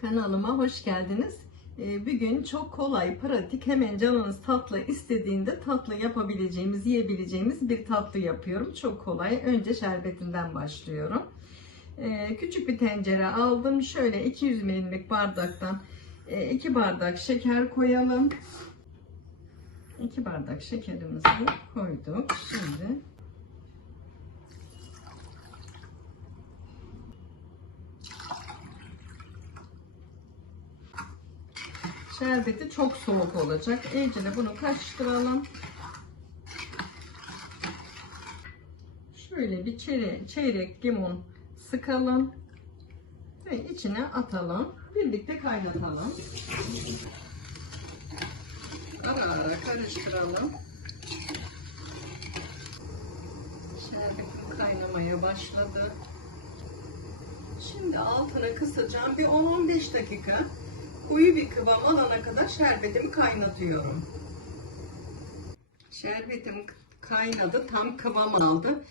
Kanalıma hoş geldiniz. Ee, Bugün çok kolay, pratik, hemen canınız tatlı istediğinde tatlı yapabileceğimiz, yiyebileceğimiz bir tatlı yapıyorum. Çok kolay. Önce şerbetinden başlıyorum. Ee, Küçük bir tencere aldım. Şöyle 200 milimlik bardaktan 2 bardak şeker koyalım. 2 bardak şekerimizi koyduk. Şimdi Şerbeti çok soğuk olacak. İyice de bunu karıştıralım. Şöyle bir çeyrek, limon sıkalım. Ve içine atalım. Birlikte kaynatalım. Ara ara karıştıralım. Şerbetim kaynamaya başladı. Şimdi altını kısacağım. Bir 10-15 dakika koyu bir kıvam alana kadar şerbetimi kaynatıyorum. Şerbetim kaynadı, tam kıvam aldı.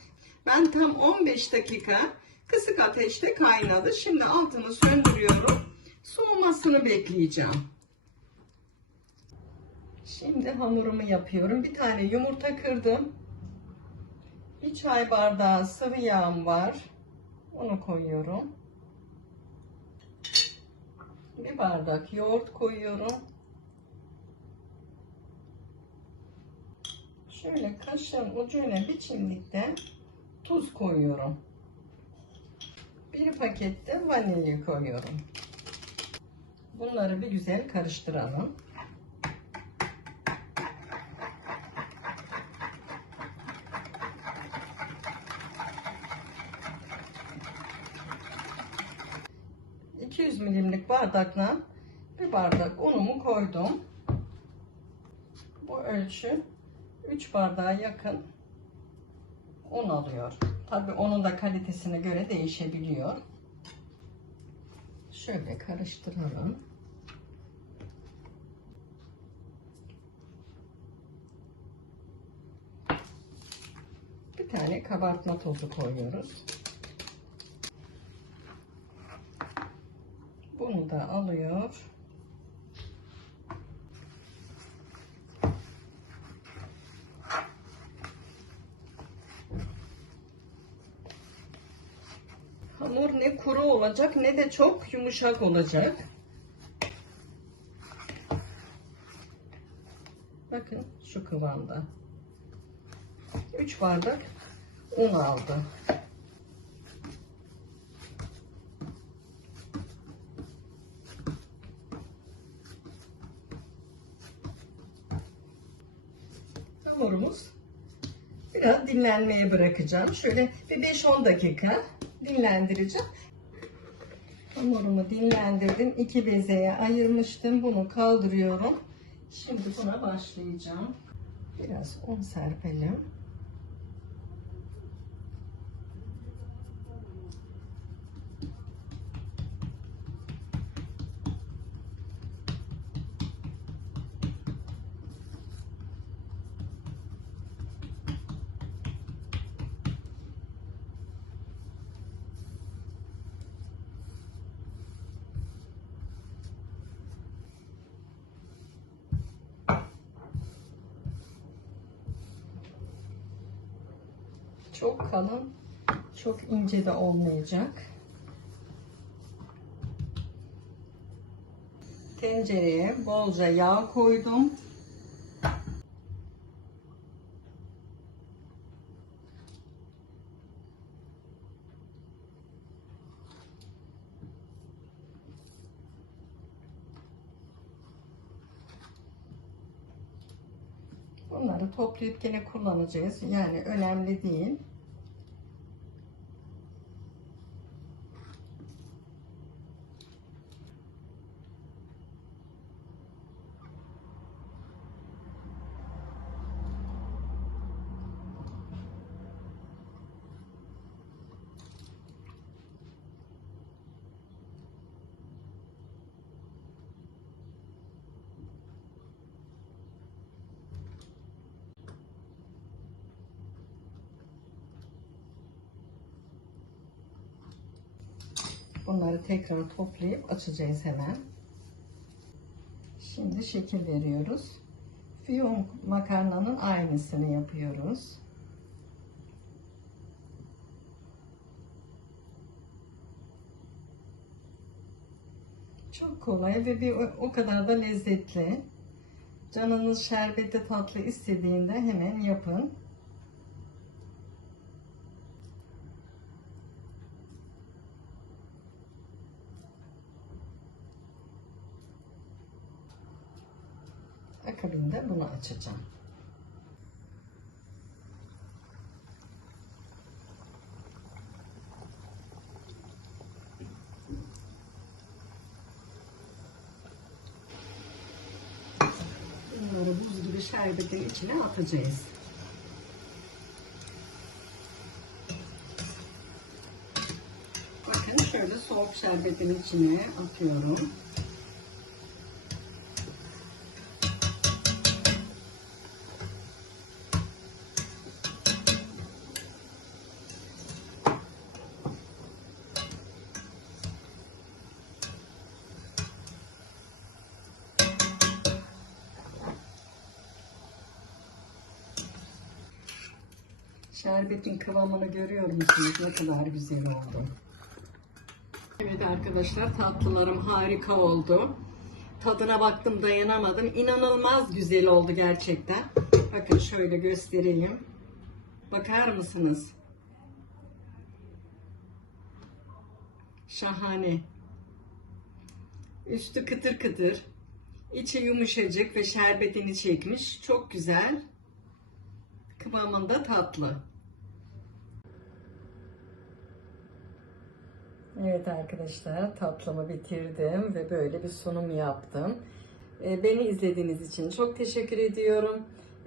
Ben tam 15 dakika kısık ateşte kaynadı. Şimdi altını söndürüyorum. Soğumasını bekleyeceğim. Şimdi hamurumu yapıyorum. Bir tane yumurta kırdım. Bir çay bardağı sıvı yağım var. Onu koyuyorum. Bir bardak yoğurt koyuyorum. Şöyle kaşığın ucuyla bir çimdikte tuz koyuyorum. Bir pakette vanilya koyuyorum. Bunları bir güzel karıştıralım. ...200 milimlik bardakla bir bardak unumu koydum. Bu ölçü 3 bardağa yakın un alıyor. Tabi onun da kalitesine göre değişebiliyor. Şöyle karıştıralım. Bir tane kabartma tozu koyuyoruz. Bunu da alıyor. Hamur ne kuru olacak ne de çok yumuşak olacak. Bakın şu kıvamda. 3 bardak un aldı. Hamurumuz biraz dinlenmeye bırakacağım. Şöyle bir 5-10 dakika dinlendireceğim. Hamurumu dinlendirdim. İki bezeye ayırmıştım. Bunu kaldırıyorum. Şimdi buna başlayacağım. Biraz un serpelim. Çok kalın, çok ince de olmayacak. Tencereye bolca yağ koydum. Bunları toplayıp gene kullanacağız. Yani önemli değil. Bunları tekrar toplayıp açacağız hemen. Şimdi şekil veriyoruz. Fiyonk makarnanın aynısını yapıyoruz. Çok kolay ve bir o kadar da lezzetli. Canınız şerbetli tatlı istediğinde hemen yapın. Akabinde bunu açacağım. Bunları buz gibi şerbetin içine atacağız. Bakın şöyle soğuk şerbetin içine atıyorum. Şerbetin kıvamını görüyor musunuz? Ne kadar güzel oldu. Evet arkadaşlar tatlılarım harika oldu. Tadına baktım dayanamadım. İnanılmaz güzel oldu gerçekten. Bakın şöyle göstereyim. Bakar mısınız? Şahane. Üstü kıtır kıtır. içi yumuşacık ve şerbetini çekmiş. Çok güzel. Kıvamında tatlı. Evet arkadaşlar tatlımı bitirdim ve böyle bir sunum yaptım. Ee, Beni izlediğiniz için çok teşekkür ediyorum.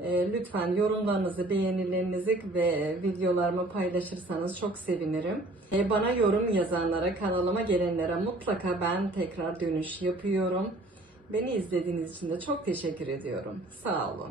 Ee, Lütfen yorumlarınızı, beğenilerinizi ve videolarımı paylaşırsanız çok sevinirim. Ee, Bana yorum yazanlara, kanalıma gelenlere mutlaka ben tekrar dönüş yapıyorum. Beni izlediğiniz için de çok teşekkür ediyorum. Sağ olun.